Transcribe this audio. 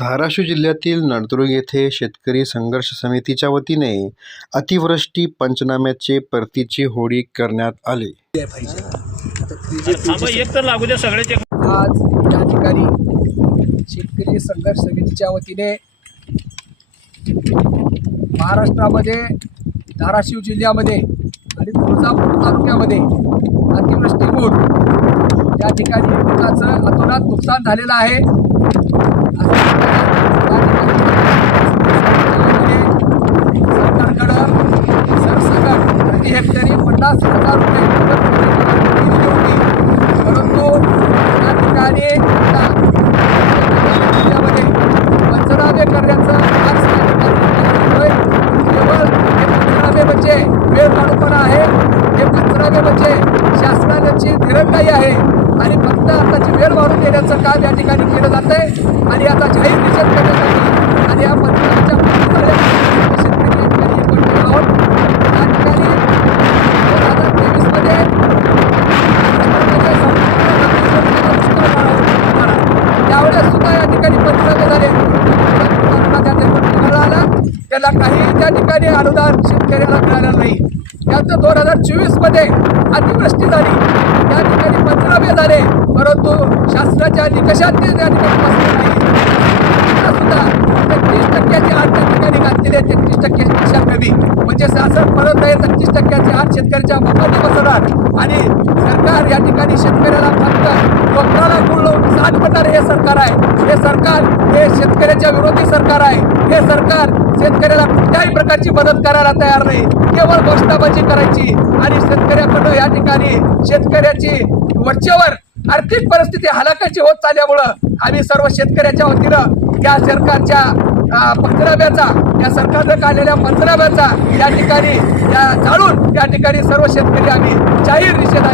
धाराशिव जिल्ह्यातील नळदुर्ग येथे शेतकरी संघर्ष समितीच्या वतीने अतिवृष्टी पंचनाम्याचे परतीची होळी करण्यात आले. आज या ठिकाणी शेतकरी संघर्ष समितीच्या वतीने महाराष्ट्रामध्ये धाराशिव जिल्ह्यामध्ये आणि तुळजापूर तालुक्यामध्ये अतिवृष्टी होऊन या ठिकाणी पिकाचं अतोनात नुकसान झालेलं आहे असं या ठिकाणी सरकारकडं सरसकट प्रति हेक्टरी पन्नास हजार रुपये मदत होती परंतु या ठिकाणी आता जिल्ह्यामध्ये पंचनामे करण्याचं आज केवळ हे पंचनामे म्हणजे वेळ काढूपणा आहे. हे पंचनामे म्हणजे शासनाची दिरंगाई आहे. आणि फक्त आताची वेळ वाढून देण्याचं काम या ठिकाणी केलं जात आहे आणि आता जाहीर निषेध करण्यासाठी आणि या पंचनाम्याच्या पूर्ण झाल्यानंतर शेतकरी या ठिकाणी एकत्र आहोत या ठिकाणी दोन हजार तेवीसमध्ये त्यावेळेस सुद्धा या ठिकाणी पंचनामे झाले आला त्याला काही त्या ठिकाणी अनुदान शेतकऱ्याला मिळणार नाही. त्याचं दोन हजार चोवीसमध्ये अतिवृष्टी झाली. त्या ठिकाणी पंचनामे झाले. परंतु शासनाच्या निकषात ते त्या ठिकाणी नाही. सुद्धा तीस टक्क्याची आठ त्या ठिकाणी घातलेली आहे तेहतीस टक्क्यापेक्षा कमी. म्हणजे शासन परत आहे तीस टक्क्याची आठ शेतकऱ्याच्या मोबाईल बसणार आणि सरकार या ठिकाणी शेतकऱ्याला फक्त डोक्याला गुळ लावून हे सरकार आहे. हे सरकार हे शेतकऱ्याच्या विरोधी सरकार आहे. हे सरकार शेतकऱ्याला कुठल्याही प्रकारची मदत करायला तयार नाही. केवळ घोषणाबाजी करायची. आणि शेतकऱ्याकडून या ठिकाणी शेतकऱ्याची वरचेवर आर्थिक परिस्थिती हलाकाची होत चालल्यामुळं आम्ही सर्व शेतकऱ्याच्या वतीनं या सरकारच्या पंचनाम्याचा या सरकारनं काढलेल्या पंचनाम्याचा या ठिकाणी या जाणून या ठिकाणी सर्व शेतकरी आम्ही जाहीर निषेध